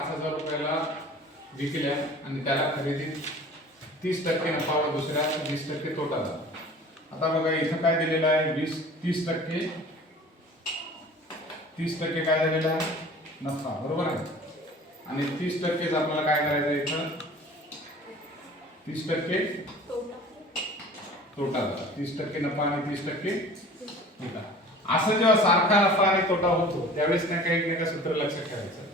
पाच हजार रुपयाला विकल्या आणि त्याला खरेदी तीस टक्के नफा व दुसऱ्या वीस टक्के तोटा झाला. आता बघा इथं काय दिलेलं आहे? वीस तीस टक्के. तीस टक्के काय झालेलं आहे? नफा बरोबर आहे? आणि तीस टक्केच आपल्याला काय करायचं इथं? तीस टक्के तोटा झाला. तीस टक्के नफा आणि तीस टक्के तोटा. असं जेव्हा सारखा नफा आणि तोटा होतो त्यावेळेस काय काही नाही का सूत्र लक्षात ठेवायचं?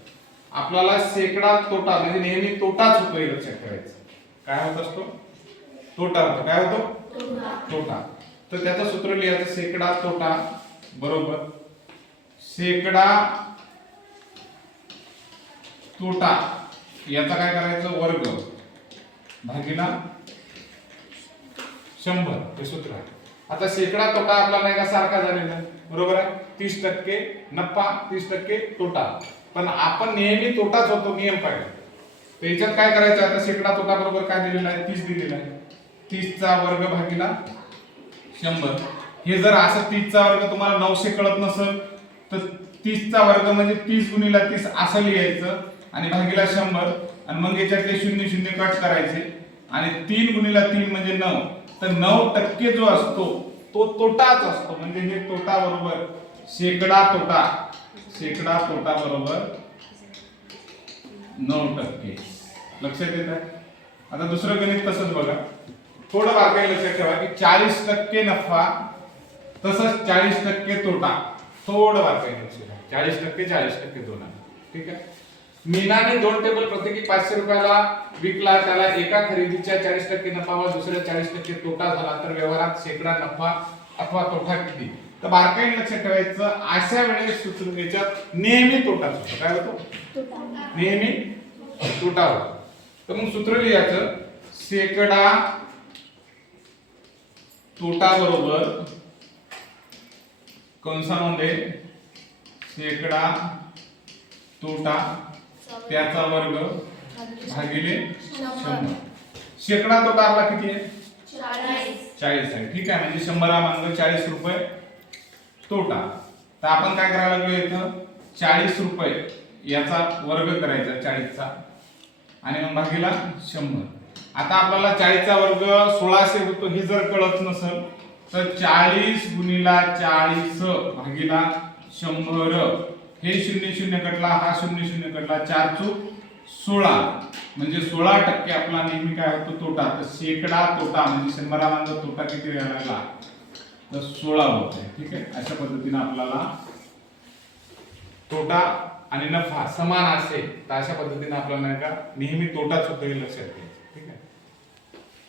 आपल्याला शेकडा तोटा म्हणजे नेहमी तोटाच होतो हे लक्षात ठेवायचं काय होत असतो? तोटा होतो. काय होतो? तोटा. तर त्याचं सूत्र लिहायचं शेकडा तोटा. बरोबर? शेकडा तोटा. याचा काय करायचं? वर्ग. भागीला शंभर. हे सूत्र आहे. आता शेकडा तोटा आपला नाही का सारखा झालेला बरोबर आहे? तीस टक्के नफा तीस टक्के तोटा. पण आपण नेहमी तोटाच होतो नियम पाहिजे तर याच्यात काय करायचं? आता शेकडा तोटा बरोबर काय दिलेला आहे? तीस दिलेला आहे. तीसचा वर्ग भागीला शंभर. हे जर असं तीसचा वर्ग तुम्हाला नऊशे कळत नसेल तर तीसचा वर्ग म्हणजे तीस गुणीला तीस असं लिहायचं आणि भागीला शंभर. आणि मग याच्यातले शून्य शून्य कट करायचे. आणि तीन गुणीला तीन म्हणजे नऊ. तर नऊ टक्के जो असतो तो तोटाच असतो. म्हणजे हे तोटा बरोबर शेकडा तोटा. शेकडा तोटा बरोबर नऊ टक्के. लक्षात येत आहे? आता दुसरं गणित तसंच बघा. थोडं बारकाई लक्षात ठेवा की चाळीस टक्के नफा तसंच चाळीस टक्के तोटा. थोडं बारकाई लक्षात चाळीस टक्के चाळीस टक्के दोन ठीक आहे? मीनाने दोन टेबल प्रत्येकी पाचशे रुपयाला विकला. त्याला एका खरेदीच्या चाळीस टक्के नफा व दुसऱ्या चाळीस टक्के तोटा झाला. तर व्यवहारात शेकडा नफा अथवा तोटा किती? तर बारकाईने लक्षात ठेवायचं अशा वेळेस याच्यात नेहमी तोटाच होतो. काय होतो? नेहमी तोटा होतो. तर मग सूत्र लिहायचं शेकडा तोटा बरोबर कंसामध्ये शेकडा तोटा त्याचा वर्ग भागिले शंभर. शेकडा तोटा आपला किती आहे? चाळीस. आहे. ठीक आहे म्हणजे शंभरा मांग चाळीस रुपये तोटा. तर आपण काय करायला लागलो इथं? चाळीस रुपये याचा वर्ग करायचा चाळीसचा. आणि मग भागीला शंभर. आता आपल्याला चाळीसचा वर्ग सोळाशे होतो हे जर कळत नसेल तर चाळीस गुणिला चाळीस भागीला शंभर. हे शून्य शून्य कटला हा शून्य शून्य कटला चार चूक सोळा. म्हणजे सोळा टक्के आपला नेहमी काय होतो तोटा. तर शेकडा तोटा म्हणजे शंभरा तोटा किती राहिला तर सोळा होत आहे ठीक आहे? अशा पद्धतीने आपल्याला तोटा आणि नफा समान असेल तर अशा पद्धतीने आपल्याला नाही का नेहमी तोटाच होतो हे लक्षात घ्या.